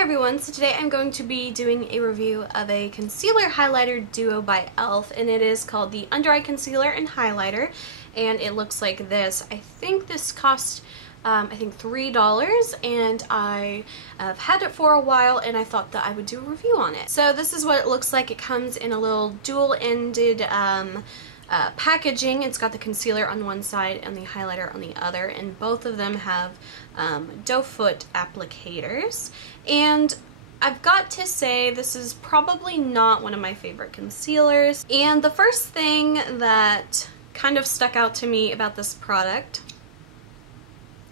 everyone, so today I'm going to be doing a review of a concealer highlighter duo by e.l.f. and it is called the Under Eye Concealer and Highlighter, and it looks like this. I think this cost $3, and I have had it for a while and I thought that I would do a review on it. So this is what it looks like. It comes in a little dual-ended packaging. It's got the concealer on one side and the highlighter on the other, and both of them have doe foot applicators. And I've got to say, this is probably not one of my favorite concealers. And the first thing that kind of stuck out to me about this product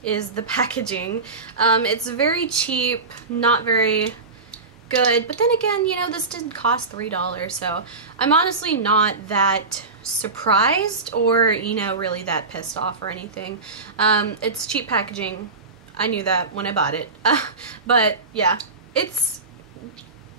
is the packaging. It's very cheap, not very good, but then again, you know, this didn't cost $3, so I'm honestly not that surprised or, you know, really that pissed off or anything. It's cheap packaging. I knew that when I bought it. But yeah, it's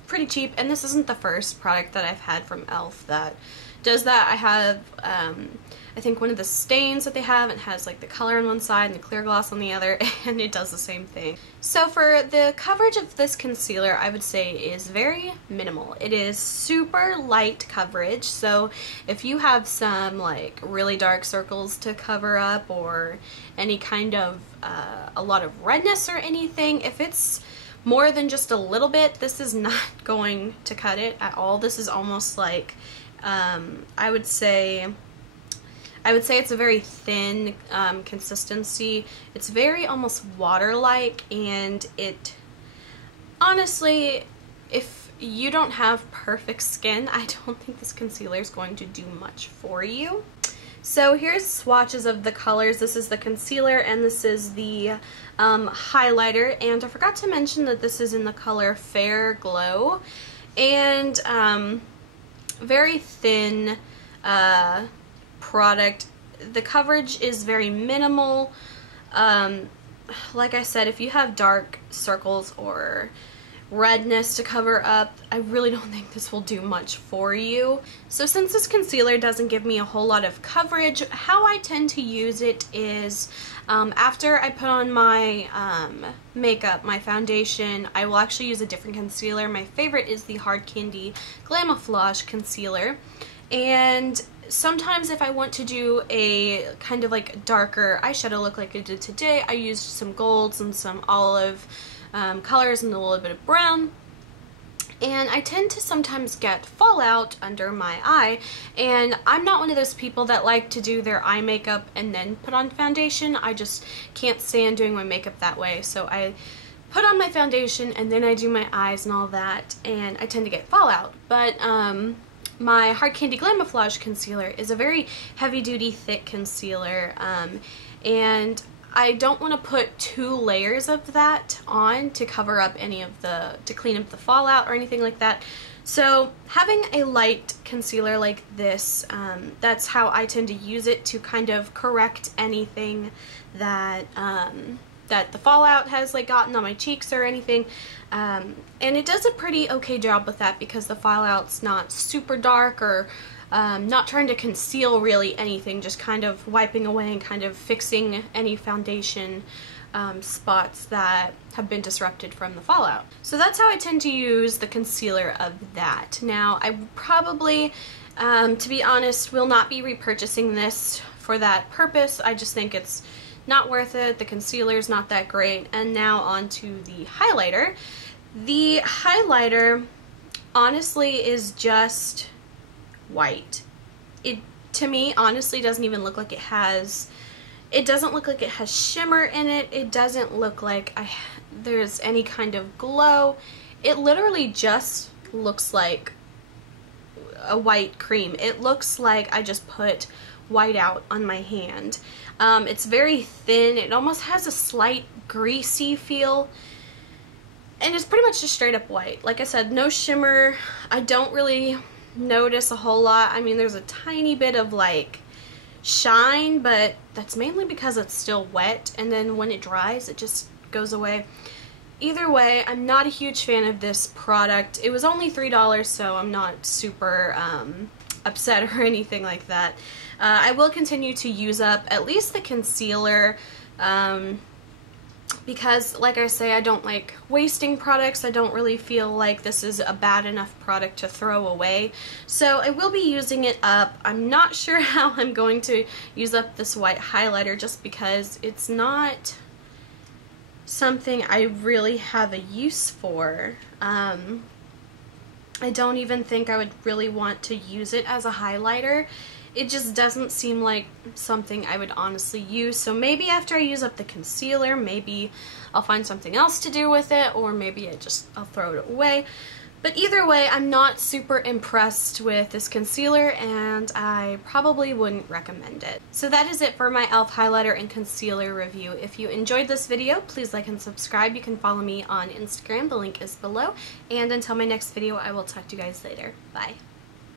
pretty cheap, and this isn't the first product that I've had from e.l.f. that does that. I have, I think one of the stains that they have, it has like the color on one side and the clear gloss on the other, and it does the same thing. So for the coverage of this concealer, I would say is very minimal. It is super light coverage, so if you have some like really dark circles to cover up or any kind of a lot of redness or anything, if it's more than just a little bit, this is not going to cut it at all. This is almost like I would say it's a very thin consistency. It's very almost water-like, and it honestly, if you don't have perfect skin, I don't think this concealer is going to do much for you. So here's swatches of the colors. This is the concealer and this is the highlighter, and I forgot to mention that this is in the color Fair Glow, and very thin product. The coverage is very minimal. Like I said, if you have dark circles or redness to cover up, I really don't think this will do much for you. So since this concealer doesn't give me a whole lot of coverage, how I tend to use it is after I put on my makeup, my foundation, I will actually use a different concealer. My favorite is the Hard Candy Glamouflage concealer, and sometimes if I want to do a kind of like darker eyeshadow look like I did today, I used some golds and some olive colors and a little bit of brown, and I tend to sometimes get fallout under my eye, and I'm not one of those people that like to do their eye makeup and then put on foundation. I just can't stand doing my makeup that way, so I put on my foundation and then I do my eyes and all that, and I tend to get fallout. But my Hard Candy Glamouflage concealer is a very heavy-duty, thick concealer, and I don't want to put 2 layers of that on to cover up any of to clean up the fallout or anything like that. So having a light concealer like this, that's how I tend to use it, to kind of correct anything that that the fallout has like gotten on my cheeks or anything, and it does a pretty okay job with that because the fallout's not super dark or not trying to conceal really anything, just kind of wiping away and kind of fixing any foundation spots that have been disrupted from the fallout. So that's how I tend to use the concealer of that. Now I probably, to be honest, will not be repurchasing this for that purpose. I just think it's not worth it. The concealer's not that great. And now on to the highlighter. The highlighter honestly is just white. It, to me, honestly doesn't even look like it has, it doesn't look like it has shimmer in it. It doesn't look like there's any kind of glow. It literally just looks like a white cream. It looks like I just put white out on my hand. It's very thin. It almost has a slight greasy feel, and it's pretty much just straight up white. Like I said, no shimmer. I don't really notice a whole lot. I mean, there's a tiny bit of like shine, but that's mainly because it's still wet, and then when it dries it just goes away. Either way, I'm not a huge fan of this product. It was only $3, so I'm not super upset or anything like that. I will continue to use up at least the concealer because, like I say, I don't like wasting products. I don't really feel like this is a bad enough product to throw away. So I will be using it up. I'm not sure how I'm going to use up this white highlighter just because it's not something I really have a use for. I don't even think I would really want to use it as a highlighter. It just doesn't seem like something I would honestly use. So maybe after I use up the concealer, maybe I'll find something else to do with it, or maybe I'll throw it away. But either way, I'm not super impressed with this concealer, and I probably wouldn't recommend it. So that is it for my e.l.f. highlighter and concealer review. If you enjoyed this video, please like and subscribe. You can follow me on Instagram. The link is below. And until my next video, I will talk to you guys later. Bye.